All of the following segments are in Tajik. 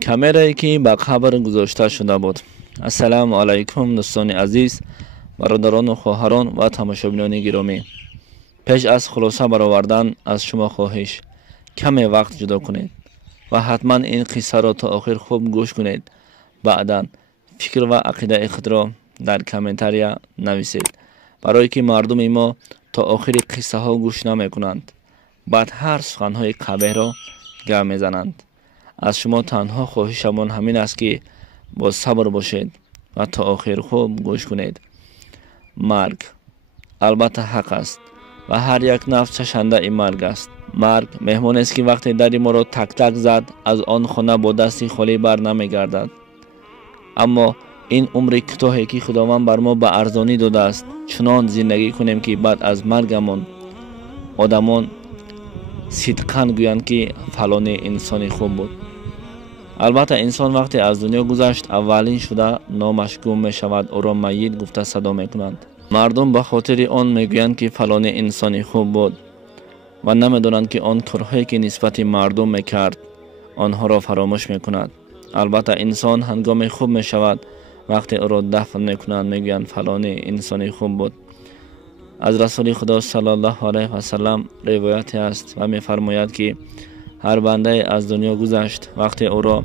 камерае ки ба қабр гузошта шуда буд. ассалому алайкум дӯстони азиз, бародарону хоҳарон ва тамошобинони гиромӣ. пеш аз хулоса баровардан аз шумо хоҳиш каме вақт ҷудо кунед ва ҳатман ин қиссаро то охир хуб гӯш кунед. баъдан фикр ва ақидаи худро дар комментария нависед, барое ки мардуми мо то охири қиссаҳо гӯш намекунанд, баъд ҳар суханҳои қабеҳро гап мезананд. аз шумо танҳо хоҳишамон ҳамин аст ки бо сабр бошед ва то охир хуб гӯш кунед. марг албатта ҳақ аст ва ҳар як нафс чашандаи марг аст. марг меҳмонест ки вақте дари моро так так зад, аз он хона бо дасти холӣ бар намегардад. аммо ин умри кӯтоҳе ки худованд бар мо ба арзонӣ додааст, чунон зиндагӣ кунем ки баъд аз маргамон одамон сидқан гӯянд ки фалоне инсони хуб буд. албатта инсон вақте аз дунё гузашт, аввалин шуда номаш гум мешавад, ӯро майит гуфта садо мекунанд. мардум ба хотири он мегӯянд ки фалоне инсони хуб буд ва намедонанд ки он корҳое ки нисбати мардум мекард, онҳоро фаромӯш мекунад. албатта инсон ҳангоми хуб мешавад, вақте ӯро дафн мекунанд, мегӯянд фалоне инсони хуб буд. аз расули худо саллаллоҳу алайҳи васалам ривояте аст ва мефармояд ки ҳар бандае аз дунё гузашт, вақте ӯро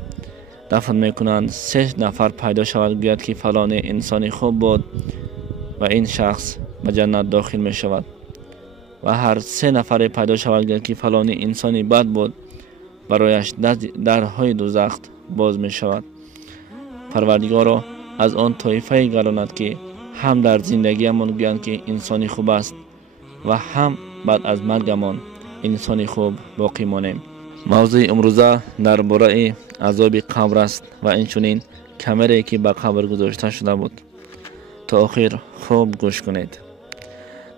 дафн мекунанд, 3 нафар пайдо шавад, гӯяд ки фалоне инсони хуб буд ва ин шахс ба ҷаннат дохил мешавад. ва ҳар 3 нафаре пайдо шавад, гӯяд ки фалоне инсони бад буд, барояш дарҳои дӯзах боз мешавад. парвардигоро аз он тоифае гаронад ки ҳам дар зиндагиамон гӯянд ки инсони хуб аст ва ҳам баъд аз маргамон инсони хуб боқӣ монем. мавзӯи имрӯза дар бораи азоби қабр аст ва инчунин камерае ки ба қабр гузошта шуда буд. то охир хуб гӯш кунед.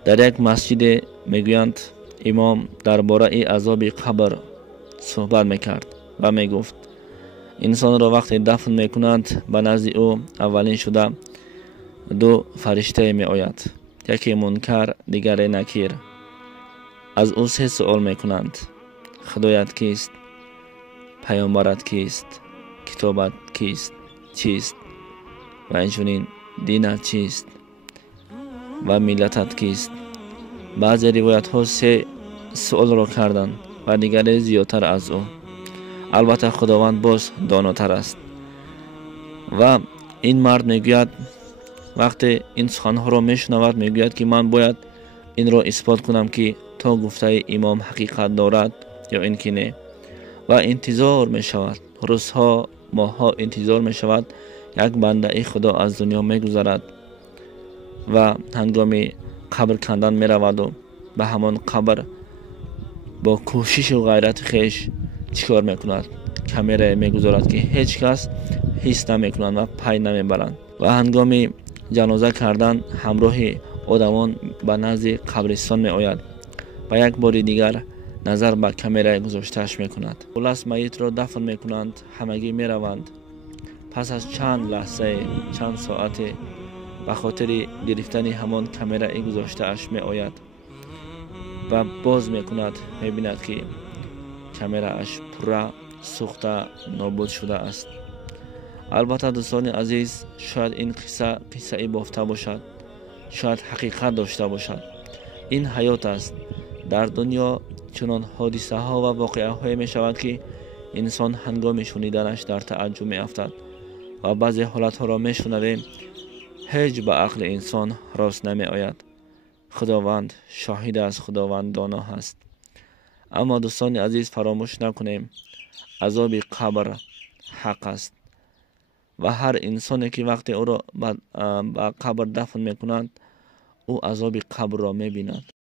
дар як масҷиде мегӯянд, имом дар бораи азоби қабр суҳбат мекард ва мегуфт, инсонро вақте дафн мекунанд, ба назди ӯ аввалин шуда 2 фариштае меояд, яке мункар, дигаре накир. аз ӯ 3 суол мекунанд: худоят кист? паёмбарат кист? китобат кист? чист? ва инчунин динат чист? ва миллатат кист? баъзе ривоятҳо 3 суолро карданд ва дигаре зиёдтар аз ӯ. албатта худованд боз донотар аст. ва ин мард мегӯяд, вақте ин суханҳоро мешунавад, мегӯяд ки ман бояд инро исбот кунам ки то гуфтаи имом ҳақиқат дорад ё ин ки не. ва интизор мешавад, рӯзҳо, моҳҳо интизор мешавад, як бандаи худо аз дунё мегузарад ва ҳангоми қабр кандан мераваду ба ҳамон қабр бо кӯшишу ғайрати хеш чӣ кор мекунад? камерае мегузорад ки ҳеҷ кас ҳис намекунанд ва пай намебаранд. ва ҳангоми ҷаноза кардан ҳамроҳи одамон ба назди қабристон меояд ва як бори дигар назар ба камерае гузоштааш мекунад. хулас маитро дафн мекунанд, ҳамагӣ мераванд. пас аз чанд лаҳзае, чанд соате ба хотири гирифтани ҳамон камерае гузоштааш меояд ва боз мекунад, мебинад ки камерааш пурра сӯхта нобуд шудааст. албатта дӯстони азиз, шояд ин қиссаи бофта бошад, шояд ҳақиқат дошта бошад. ин ҳаёт аст. дар дунё чунон ҳодисаҳо ва воқеаҳое мешавад ки инсон ҳангоми шуниданаш дар тааҷҷуб меафтад ва баъзе ҳолатҳоро мешунавем, ҳеҷ ба ақли инсон рост намеояд. худованд шоҳид аст, худованд доно аст. аммо дӯстони азиз, фаромӯш накунем, азоби қабр ҳақ аст ва ҳар инсоне ки вақте ӯро ба қабр дафн мекунанд, ӯ азоби қабрро мебинад.